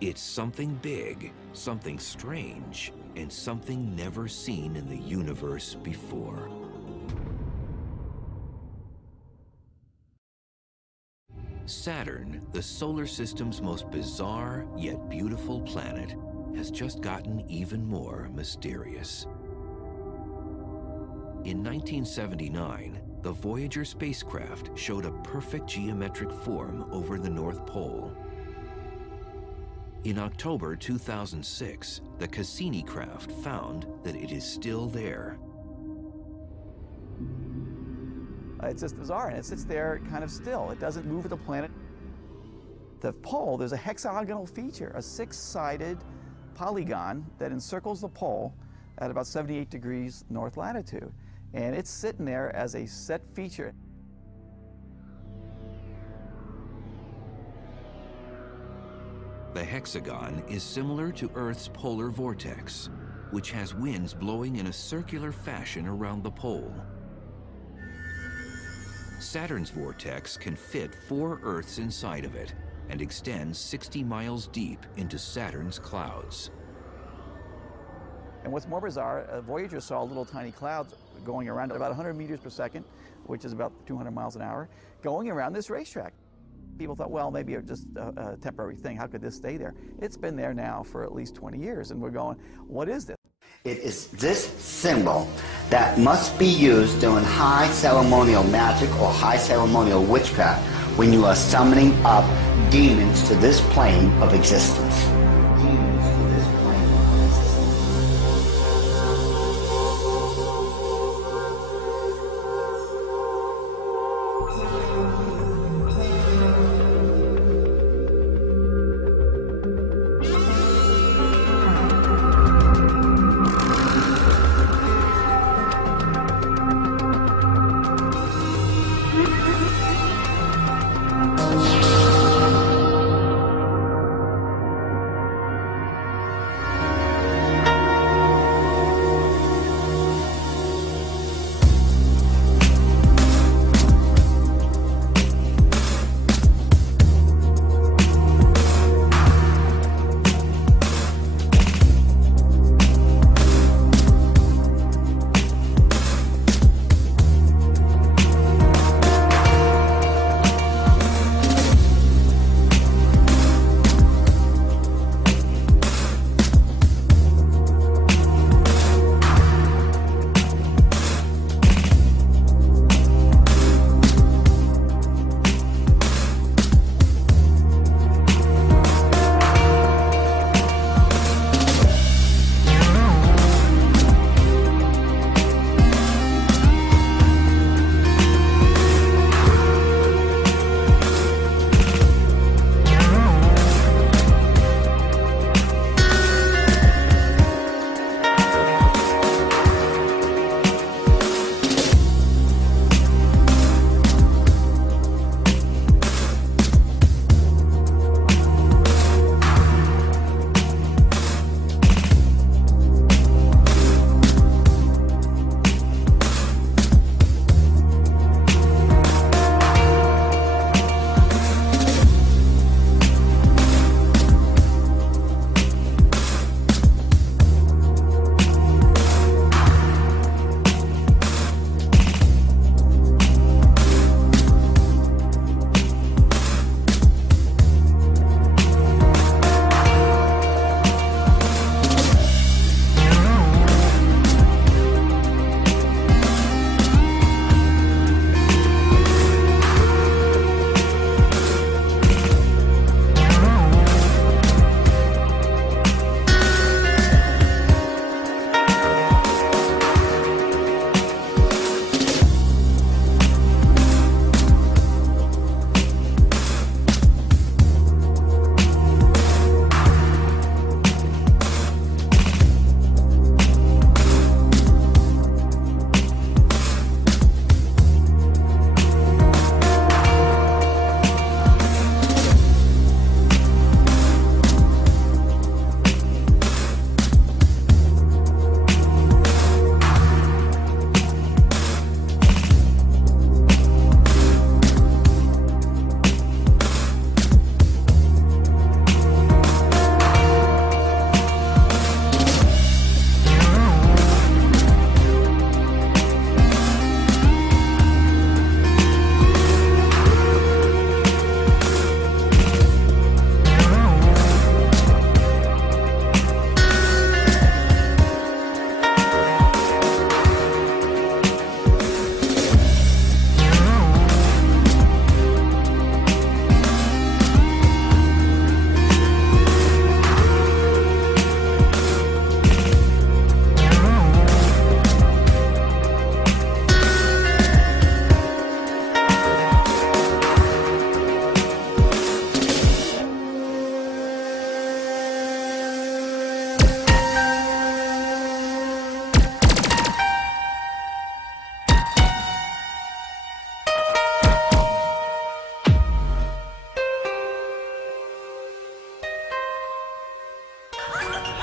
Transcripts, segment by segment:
It's something big, something strange, and something never seen in the universe before. Saturn, the solar system's most bizarre yet beautiful planet, has just gotten even more mysterious. In 1979, the Voyager spacecraft showed a perfect geometric form over the North Pole. In October 2006, the Cassini craft found that it is still there. It's just bizarre, and it sits there kind of still. It doesn't move with the planet. The pole, there's a hexagonal feature, a six-sided polygon that encircles the pole at about 78 degrees north latitude. And it's sitting there as a set feature. The hexagon is similar to Earth's polar vortex, which has winds blowing in a circular fashion around the pole. Saturn's vortex can fit 4 Earths inside of it and extends 60 miles deep into Saturn's clouds. And what's more bizarre, Voyager saw little tiny clouds going around at about 100 meters per second, which is about 200 miles an hour, going around this racetrack. People thought, well, maybe it's just a temporary thing. How could this stay there? It's been there now for at least 20 years, and we're going, what is this? It is this symbol that must be used during high ceremonial magic or high ceremonial witchcraft when you are summoning up demons to this plane of existence.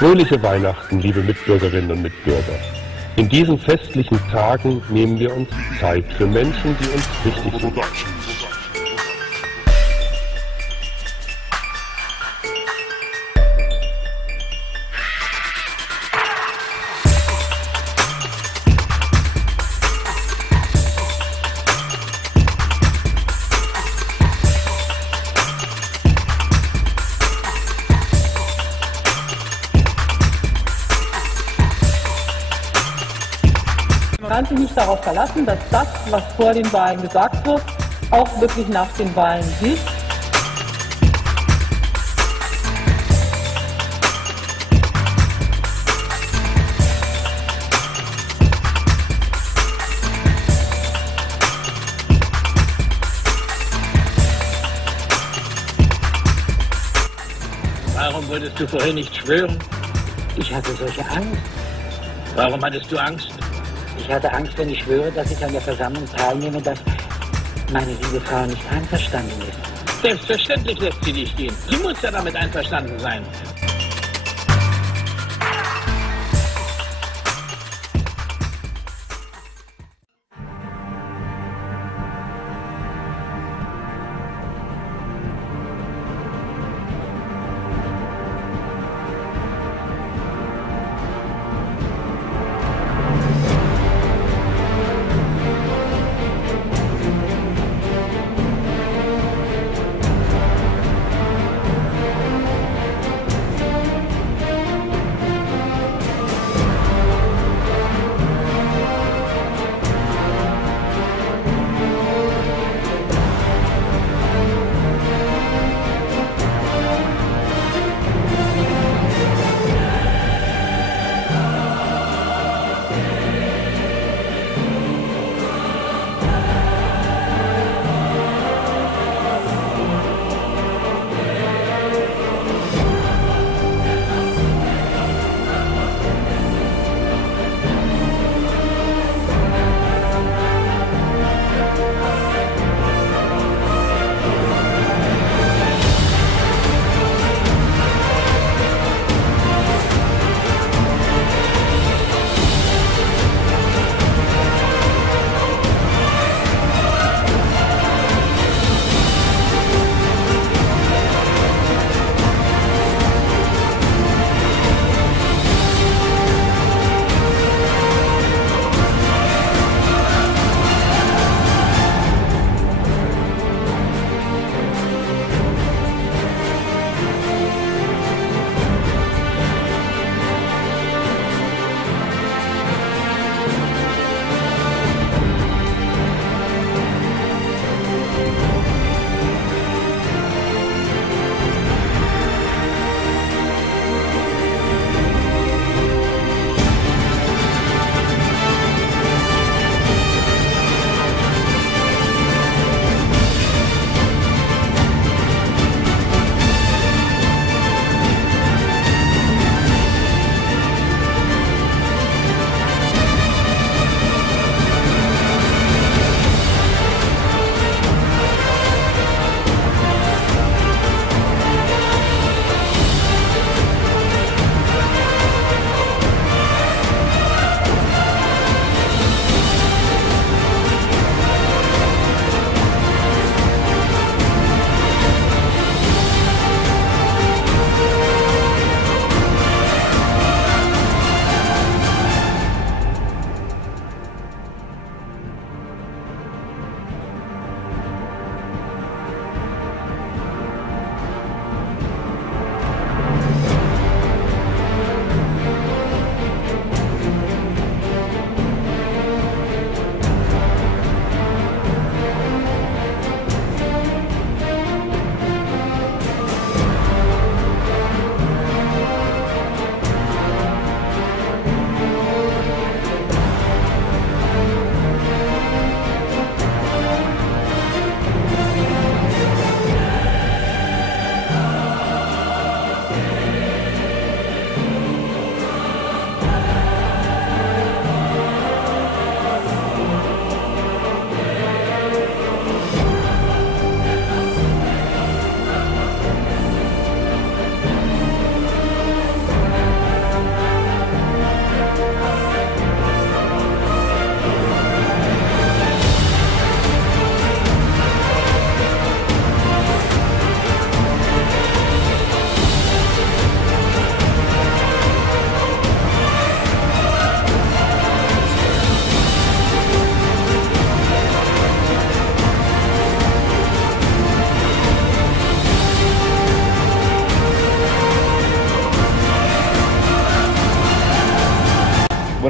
Fröhliche Weihnachten, liebe Mitbürgerinnen und Mitbürger. In diesen festlichen Tagen nehmen wir uns Zeit für Menschen, die uns wichtig sind. Man kann sich nicht darauf verlassen, dass das, was vor den Wahlen gesagt wird, auch wirklich nach den Wahlen gilt. Warum wolltest du vorhin nicht schwören? Ich hatte solche Angst. Warum hattest du Angst? Ich hatte Angst, wenn ich schwöre, dass ich an der Versammlung teilnehme, dass meine liebe Frau nicht einverstanden ist. Selbstverständlich lässt sie dich gehen. Sie muss ja damit einverstanden sein.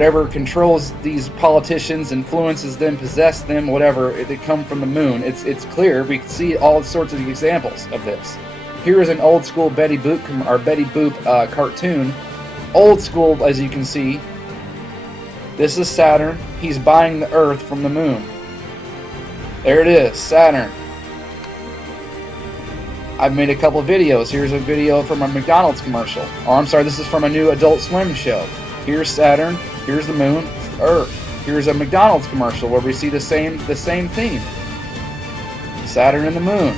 whatever controls these politicians, influences them, possesses them, whatever, they come from the moon. It's clear. We can see all sorts of examples of this. Here is an old school Betty Boop cartoon. Old school, as you can see. This is Saturn. He's buying the Earth from the moon. There it is, Saturn. I've made a couple videos. Here's a video from a McDonald's commercial. Or I'm sorry, this is from a new Adult Swim show. Here's Saturn, here's the moon, Earth. Here's a McDonald's commercial where we see the same theme. Saturn and the moon.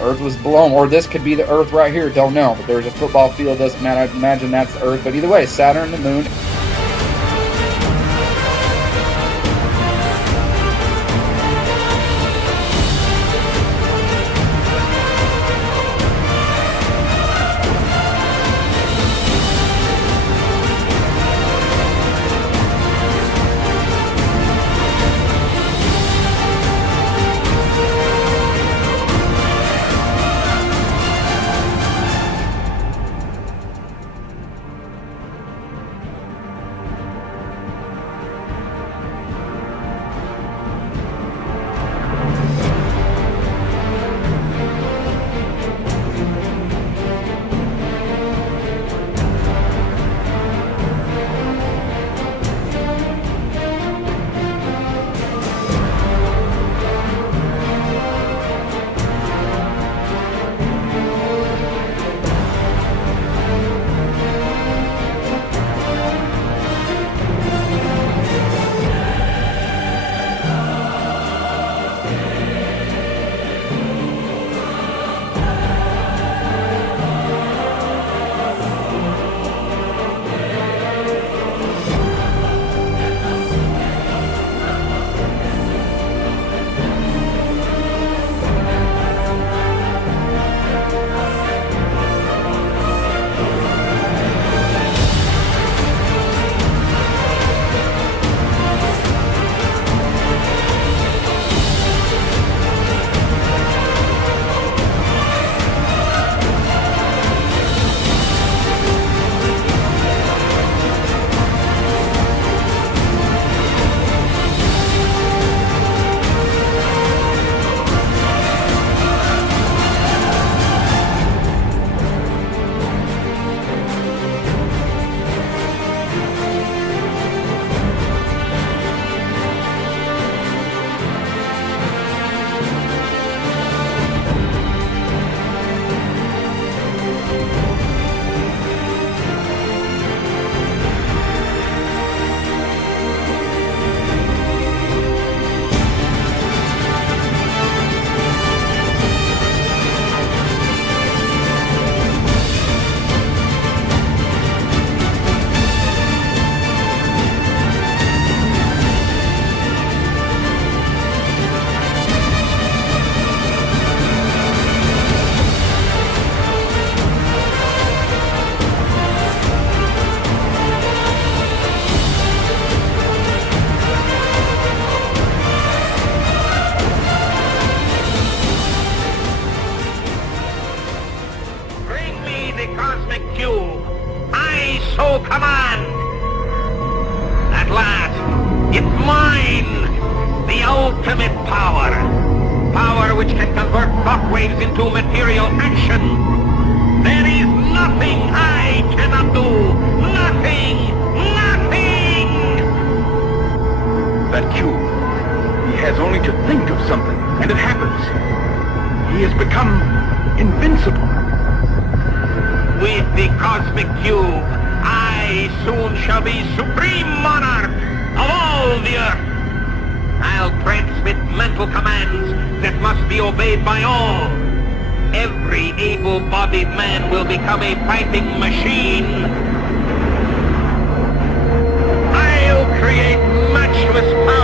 Earth was blown, or this could be the Earth right here, don't know. But there's a football field, doesn't matter. I imagine that's the Earth. But either way, Saturn and the moon. ultimate power. Power which can convert thought waves into material action. There is nothing I cannot do. Nothing! Nothing! That cube. He has only to think of something, and it happens. He has become invincible. With the cosmic cube, I soon shall be supreme monarch of all the earth. I'll transmit mental commands that must be obeyed by all. Every able-bodied man will become a fighting machine. I'll create matchless power.